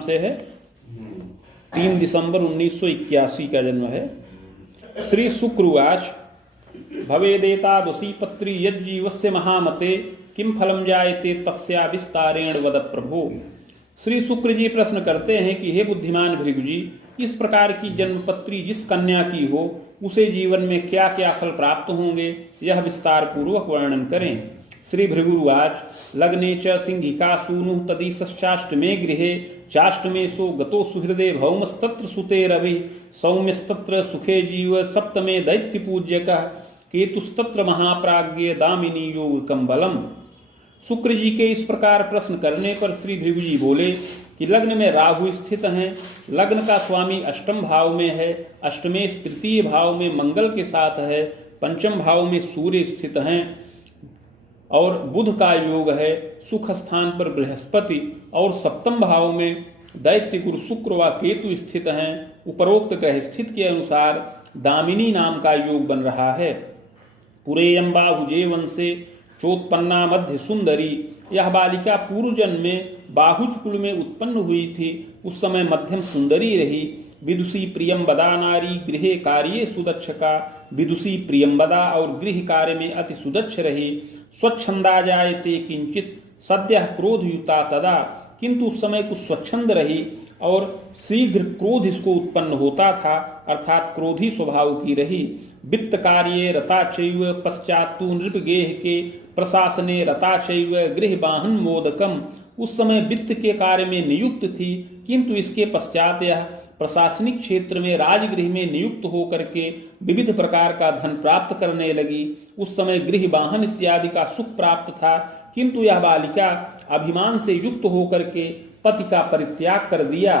नाम से है। 3 दिसंबर 1981 का जन्म है। श्री शुक्रवाच भवेदेतादुसी पत्री यज्जीवस्य महामते किम फलम जायते तस्या विस्तारेण वद प्रभो। श्री शुक्र जी प्रश्न करते हैं कि हे बुद्धिमान भृगु जी, इस प्रकार की जन्मपत्री जिस कन्या की हो उसे जीवन में क्या क्या फल प्राप्त होंगे, यह विस्तार पूर्वक वर्णन करें। श्री भृगुवाच लग्ने च सिंहिका सूनु तदीशाष्टमे गृहे चाष्टमे सो गतो सुहृदे भौमस्तत्र सुते रवि सौम्यस्तत्र सुखे जीव सप्तमे दैत्यपूज्यकः केतुस्तत्र महाप्राज्ञ दामिनी योग कंबलम। शुक्र जी के इस प्रकार प्रश्न करने पर श्री भृगु जी बोले कि लग्न में राहु स्थित हैं, लग्न का स्वामी अष्टम भाव में है, अष्टमेश तृतीय भाव में मंगल के साथ है, पंचम भाव में सूर्य स्थित हैं और बुध का योग है, सुख स्थान पर बृहस्पति और सप्तम भाव में दैत्य गुरु शुक्र व केतु स्थित हैं। उपरोक्त ग्रह स्थित के अनुसार दामिनी नाम का योग बन रहा है। पुरेयम बाहुजे वंशे चोत्पन्ना मध्य सुंदरी। यह बालिका पूर्व जन्म में बाहुज कुल में उत्पन्न हुई थी, उस समय मध्यम सुंदरी रही। विदुषी प्रियंबदा नारी गृहे कार्ये सुदक्षका। विदुषी प्रियंबदा और गृह कार्य में अति सुदक्ष रही। स्वच्छंदा जायते किंचित सद्यः क्रोधयुता तदा। किंतु उस समय कुछ स्वच्छंद रही और शीघ्र क्रोध इसको उत्पन्न होता था, अर्थात क्रोधी स्वभाव की रही। वित्त कार्ये रता चैव पश्चात्तु नृपगेह के प्रशासने रता चैव गृह वाहन मोदकम। उस समय वित्त के कार्य में नियुक्त थी, किंतु इसके पश्चात यह प्रशासनिक क्षेत्र में राजगृह में नियुक्त होकर के विविध प्रकार का धन प्राप्त करने लगी। उस समय गृह वाहन इत्यादि का सुख प्राप्त था, किंतु यह बालिका अभिमान से युक्त होकर के पति का परित्याग कर दिया।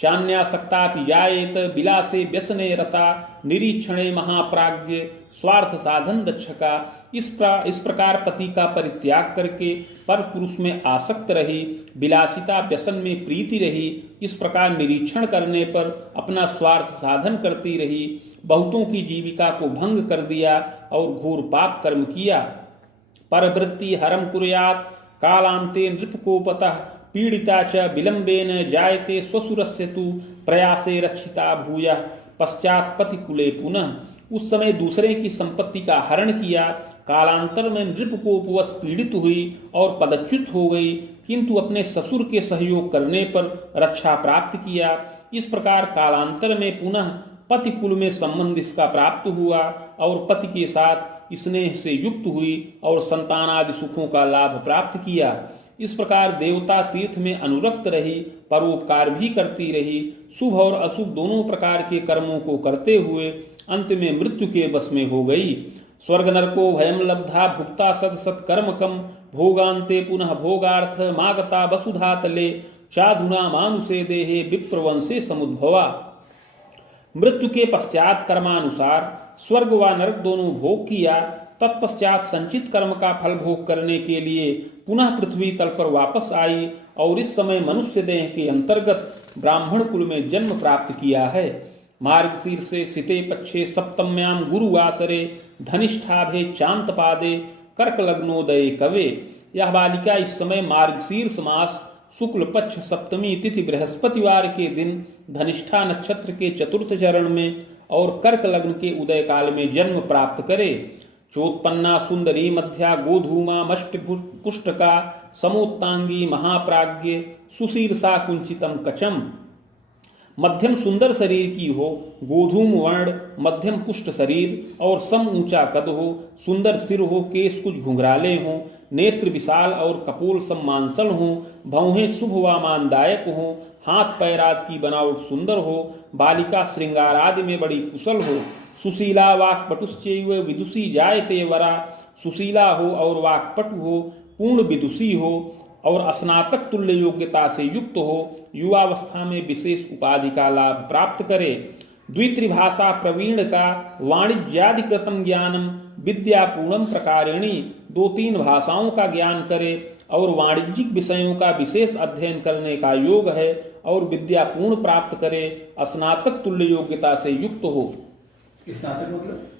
चान्यासक्तापि जायेत विलासे व्यसने रता निरीक्षणे महाप्राज्ञ स्वार्थ साधन दक्षका। इस प्रकार पति का परित्याग करके पर पुरुष में आसक्त रही, विलासिता व्यसन में प्रीति रही। इस प्रकार निरीक्षण करने पर अपना स्वार्थ साधन करती रही, बहुतों की जीविका को भंग कर दिया और घोर पाप कर्म किया। परवृत्ति हरम कुर्यात् कालांते नृपकोपतः पीड़िता च विलंबेन जायते स्वसुरस्य तु प्रयासे रक्षिता भूयः पश्चात पति कुले पुनः। उस समय दूसरे की संपत्ति का हरण किया, कालांतर में नृपकोपवश पीड़ित हुई और पदच्युत हो गई, किंतु अपने ससुर के सहयोग करने पर रक्षा प्राप्त किया। इस प्रकार कालांतर में पुनः पति कुल में संबंध इसका प्राप्त हुआ और पति के साथ स्नेह से युक्त हुई और संतानादि सुखों का लाभ प्राप्त किया। इस प्रकार देवता तीर्थ में अनुरक्त रही, परोपकार भी करती रही, शुभ और अशुभ दोनों प्रकार के कर्मों को करते हुए अंत में मृत्यु के वश में हो गई। स्वर्ग नरको भयम लब्धा भुक्ता सद सत कर्म कम भोगांते पुनः भोगार्थ मागता वसुधा तले चाधुना मानुषे देहे विप्रवंशे समुद्भवा। मृत्यु के पश्चात कर्मानुसार स्वर्ग व नरक दोनों भोग किया, तत्पश्चात संचित कर्म का फल भोग करने के लिए पुनः पृथ्वी तल पर वापस आई और इस समय मनुष्य देह के अंतर्गत ब्राह्मण कुल में जन्म प्राप्त किया है। मार्गशीर्षे सिते पक्षे सप्तम्याम गुरुवासरे धनिष्ठाभे चांतपादे कर्क लग्नोदय कवे। यह बालिका इस समय मार्गशीर्ष मास शुक्ल पक्ष सप्तमी तिथि बृहस्पतिवार के दिन धनिष्ठा नक्षत्र के चतुर्थ चरण में और कर्क लग्न के उदय काल में जन्म प्राप्त करे। चोत्पन्ना सुंदरी मध्या गोधूमा मष्टपुष्टका समोत्तांगी महाप्राज्ञ सुशीर्षा कुंचितम कचम। मध्यम सुंदर शरीर की हो, गोधूम वर्ण, मध्यम पुष्ट शरीर और सम ऊंचा कद हो, सुंदर सिर हो, केश कुछ घुंघराले हों, नेत्र विशाल और कपोल सम मांसल हों, भौहें शुभ व मानदायक हों, हाथ पैर आदि की बनावट सुंदर हो, बालिका श्रृंगार आदि में बड़ी कुशल हो, सुशीला वाक्पटुश्चैव विदुषी जायते वरा। सुशीला हो और वाक्पटु हो, पूर्ण विदुषी हो और स्नातक तुल्य योग्यता से युक्त हो, युवावस्था में विशेष उपाधि का लाभ प्राप्त करे। द्वित्रिभाषा प्रवीण का वाणिज्याधिकृतम ज्ञानम विद्यापूर्णम प्रकारिणी। 2-3 भाषाओं का ज्ञान करे और वाणिज्यिक विषयों का विशेष अध्ययन करने का योग है और विद्यापूर्ण प्राप्त करे, स्नातक तुल्य योग्यता से युक्त हो। स्नातक मतलब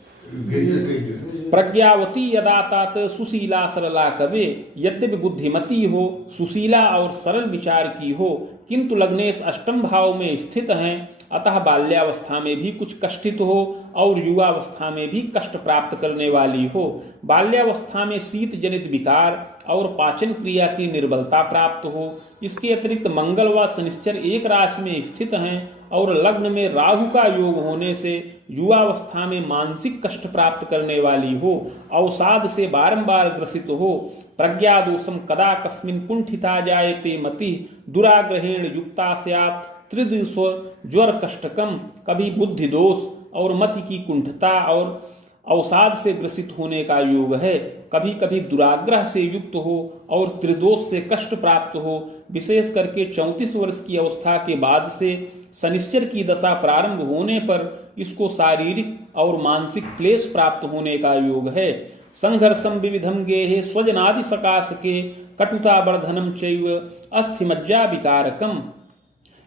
प्रज्ञावती यदा तात सुशीला सरला कवे। यद्यपि बुद्धिमती हो, सुशीला और सरल विचार की हो, किंतु लग्नेश अष्टम भाव में स्थित हैं, अतः बाल्यावस्था में भी कुछ कष्टित हो और युवावस्था में भी कष्ट प्राप्त करने वाली हो। बाल्यावस्था में शीत जनित विकार और पाचन क्रिया की निर्बलता प्राप्त हो। इसके अतिरिक्त मंगल व शनिश्चर एक राशि में स्थित हैं और लग्न में राहु का योग होने से युवावस्था में मानसिक कष्ट प्राप्त करने वाली हो। अवसाद से बारंबार ग्रसित हो। प्रज्ञा दोषम कदा कस्मिन् कुंठिता जायते मति दुराग्रहेण युक्ता स्यात् त्रिदिश ज्वर कष्टकम। कभी बुद्धि दोष और मति की कुंठता और अवसाद से ग्रसित होने का योग है। कभी कभी दुराग्रह से युक्त हो और त्रिदोष से कष्ट प्राप्त हो। विशेष करके 34 वर्ष की अवस्था के बाद से शनिश्चर की दशा प्रारंभ होने पर इसको शारीरिक और मानसिक क्लेश प्राप्त होने का योग है। संघर्षम विविधम गेहे स्वजनादि सकाश के कटुता वर्धनम चैव अस्थिमज्जा विकारकम।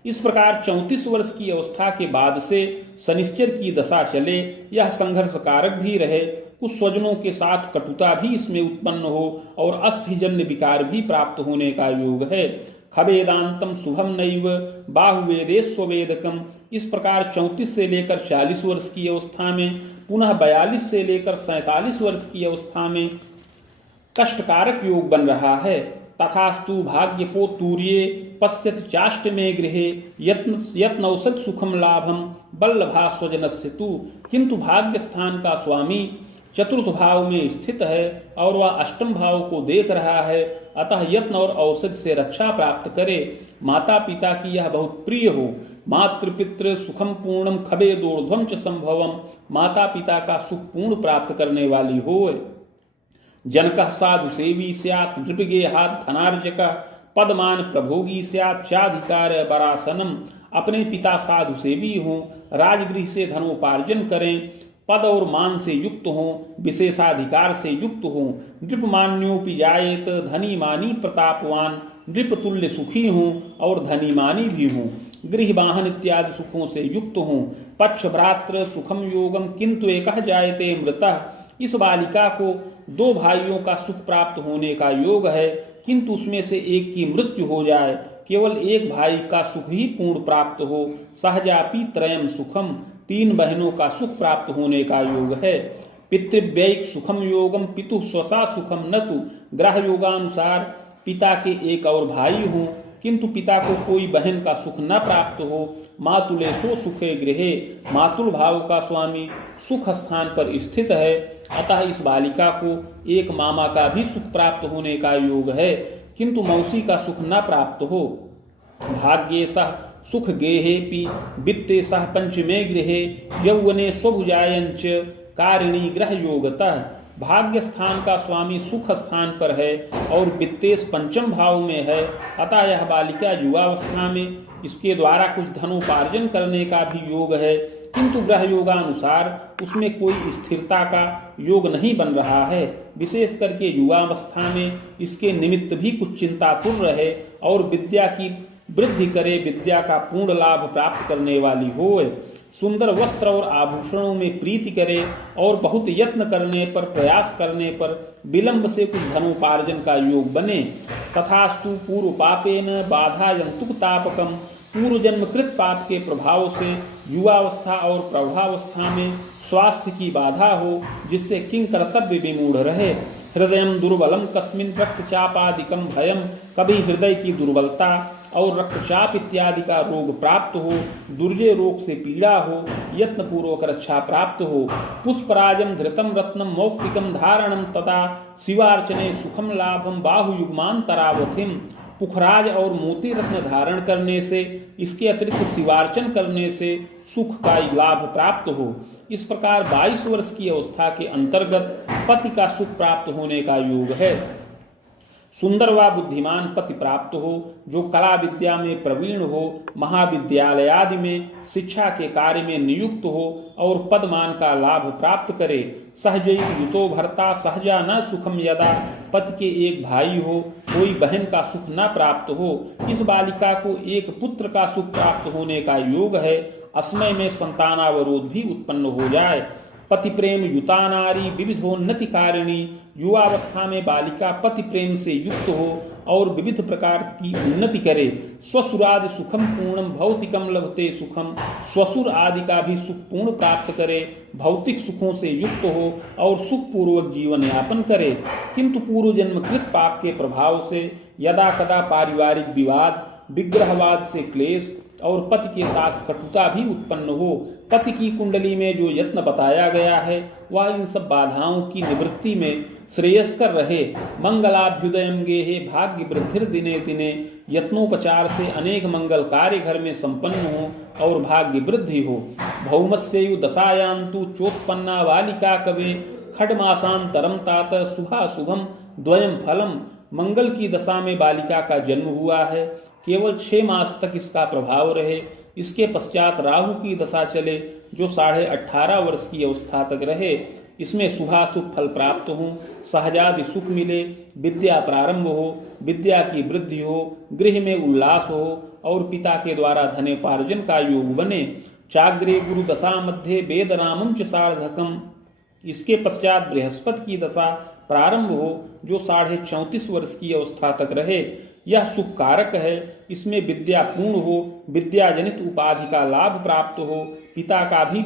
इस प्रकार 34 वर्ष की अवस्था के बाद से शनिश्चर की दशा चले, यह संघर्ष कारक भी रहे, कुछ स्वजनों के साथ कटुता भी इसमें उत्पन्न हो और अस्थिजन्य विकार भी प्राप्त होने का योग है। खवेदांतम शुभम नैव बाहुवेदेस्वेदकम। इस प्रकार 34 से लेकर 40 वर्ष की अवस्था में, पुनः 42 से लेकर 47 वर्ष की अवस्था में कष्टकारक योग बन रहा है। तथास्तु भाग्यपो तूर्ये पश्यत चाष्टमे गृहे यत्नौषध सुखम लाभम बल्लभा स्वजनस्य तु। किंतु भाग्य स्थान का स्वामी चतुर्थ भाव में स्थित है और वह अष्टम भाव को देख रहा है, अतः यत्न और औषध से रक्षा प्राप्त करे। माता पिता की यह बहुत प्रिय हो। मातृपितृ सुखम पूर्णम खबेदोर्ध्वम च संभवम। माता पिता का सुख पूर्ण प्राप्त करने वाली हो। जनकः साधु सेवी स्यात् नृपगेहात् धनार्जकः पदमान प्रभोगी स्यात् चाधिकार बरासनम। अपने पिता साधु सेवी हों, राजगृह से धनोपार्जन करें, पद और मान से युक्त हों, विशेषाधिकार से युक्त हों, नृपमान्योपि जायेत धनी मानी प्रतापवान, नृपतुल्य सुखी हों और धनी मानी भी हों, गृह वाहन इत्यादि सुखों से युक्त हों। पक्ष भ्रातृ सुखम योगम किंतु एकः जायते मृतः। इस बालिका को 2 भाइयों का सुख प्राप्त होने का योग है, किंतु उसमें से एक की मृत्यु हो जाए, केवल एक भाई का सुख ही पूर्ण प्राप्त हो। सहजापि त्रयम सुखम। 3 बहनों का सुख प्राप्त होने का योग है। पितृव्ययिक सुखम योगम पितु स्वसा सुखम न तु। ग्रह योगानुसार पिता के एक और भाई हों, किंतु पिता को कोई बहन का सुख न प्राप्त हो। मातुले सो सुखे गृहे। मातुल भाव का स्वामी सुख स्थान पर स्थित है, अतः इस बालिका को एक मामा का भी सुख प्राप्त होने का योग है, किंतु मौसी का सुख न प्राप्त हो। भाग्ये सह सुख गेहेपि वित्ते सह पंचमे गृहे यौवने स्वभुजायंच कारिणी ग्रह योगतः। भाग्य स्थान का स्वामी सुख स्थान पर है और वित्तेश पंचम भाव में है, अतः यह बालिका युवावस्था में इसके द्वारा कुछ धनोपार्जन करने का भी योग है, किंतु ग्रह योगानुसार उसमें कोई स्थिरता का योग नहीं बन रहा है। विशेष करके युवावस्था में इसके निमित्त भी कुछ चिंतातुर रहे और विद्या की वृद्धि करे, विद्या का पूर्ण लाभ प्राप्त करने वाली होए। सुंदर वस्त्र और आभूषणों में प्रीति करे और बहुत यत्न करने पर, प्रयास करने पर विलंब से कुछ धनोपार्जन का योग बने। तथास्तु पूर्व पापेन बाधा यंतुक तापकम। पूर्व जन्म कृत पाप के प्रभाव से युवावस्था और प्रौढ़ावस्था में स्वास्थ्य की बाधा हो, जिससे किंग कर्तव्य विमूढ़ रहे। हृदय दुर्बलम कस्मिन रक्तचापादिकम भयम। कभी हृदय की दुर्बलता और रक्तचाप इत्यादि का रोग प्राप्त हो, दुर्जय रोग से पीड़ा हो, यत्नपूर्वक रक्षा प्राप्त हो। पुष्पराजम धृतम रत्नम मौक्तिकम धारणम तथा शिवार्चने सुखम लाभम बाहुयुग्मांतरावथिम। पुखराज और मोती रत्न धारण करने से, इसके अतिरिक्त शिवार्चन करने से सुख का लाभ प्राप्त हो। इस प्रकार 22 वर्ष की अवस्था के अंतर्गत पति का सुख प्राप्त होने का योग है। सुंदर व बुद्धिमान पति प्राप्त हो, जो कला विद्या में प्रवीण हो, महाविद्यालय आदि में शिक्षा के कार्य में नियुक्त हो और पदमान का लाभ प्राप्त करे। सहजैव युतो भर्ता सहजा न सुखम यदा। पति के एक भाई हो, कोई बहन का सुख न प्राप्त हो। इस बालिका को एक पुत्र का सुख प्राप्त होने का योग है। असमय में संतानावरोध भी उत्पन्न हो जाए। पति प्रेम युता नारी विविधोन्नति कारिणी। युवावस्था में बालिका पति प्रेम से युक्त हो और विविध प्रकार की उन्नति करे। स्वसुरादि सुखम पूर्णम भौतिकम लभते सुखम। स्वसुर आदि का भी सुख पूर्ण प्राप्त करे, भौतिक सुखों से युक्त हो और सुखपूर्वक जीवन यापन करे। किंतु पूर्व जन्म कृत पाप के प्रभाव से यदा कदा पारिवारिक विवाद, विग्रहवाद से क्लेश और पति के साथ कटुता भी उत्पन्न हो। पति की कुंडली में जो यत्न बताया गया है वह इन सब बाधाओं की निवृत्ति में श्रेयस्कर रहे। मंगलाभ्युदयम गेहे भाग्य वृद्धिर दिने दिने। यत्नोपचार से अनेक मंगल कार्य घर में संपन्न हो और भाग्य वृद्धि हो। भौमस्यु दशायांतु चोत्पन्ना बालिका कवे। खड्मासांतरम तात शुभाशुभम द्वयम फलम। मंगल की दशा में बालिका का जन्म हुआ है, केवल 6 मास तक इसका प्रभाव रहे। इसके पश्चात राहु की दशा चले जो 18.5 वर्ष की अवस्था तक रहे। इसमें शुभाशुभ फल प्राप्त हो, सहजादि सुख मिले, विद्या प्रारंभ हो, विद्या की वृद्धि हो, गृह में उल्लास हो और पिता के द्वारा धनोपार्जन का योग बने। चाग्रे गुरु दशा मध्य वेद रामंच सार्धकम। इसके पश्चात बृहस्पति की दशा प्रारंभ हो जो 34.5 वर्ष की अवस्था तक रहे। यह सुख कारक है। इसमें विद्या पूर्ण हो, विद्या जनित उपाधि का लाभ प्राप्त हो, पिता का भी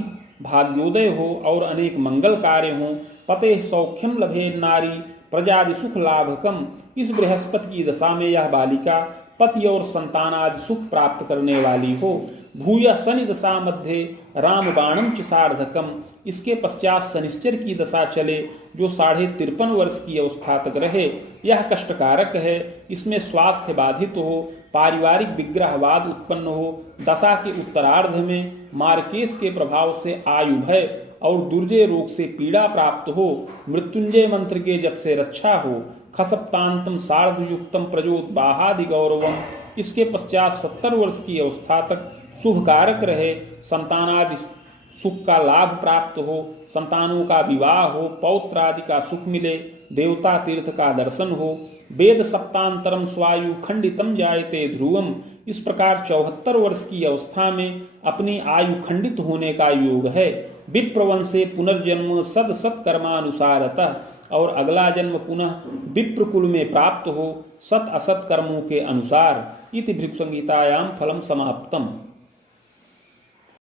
भाग्योदय हो और अनेक मंगल कार्य हो। पते सौख्यम लभे नारी प्रजादि सुख लाभकम। इस बृहस्पति की दशा में यह बालिका पति और संतानादि सुख प्राप्त करने वाली हो। भूय शनि दशा मध्य राम बाणम च सार्धकम। इसके पश्चात शनिश्चर की दशा चले जो 53.5 वर्ष की अवस्था तक रहे। यह कष्टकारक है। इसमें स्वास्थ्य बाधित हो, पारिवारिक विग्रहवाद उत्पन्न हो। दशा के उत्तरार्ध में मार्केश के प्रभाव से आयु भय और दुर्जय रोग से पीड़ा प्राप्त हो। मृत्युंजय मंत्र के जप से रक्षा हो। खसप्तांतम सार्धयुक्तम प्रजोत्बाहादि गौरवम। इसके पश्चात 70 वर्ष की अवस्था तक शुभ कारक रहे। संतानादि सुख का लाभ प्राप्त हो, संतानों का विवाह हो, पौत्र आदि का सुख मिले, देवता तीर्थ का दर्शन हो। वेद सप्तांतरम स्वायु खंडितम जायते ध्रुवम। इस प्रकार 74 वर्ष की अवस्था में अपनी आयु खंडित होने का योग है। विप्रवंश से पुनर्जन्म सद सत कर्मानुसारतः। और अगला जन्म पुनः विप्र कुल में प्राप्त हो सत असत कर्मों के अनुसार। इति भृगु संहितायां फलम समाप्तम।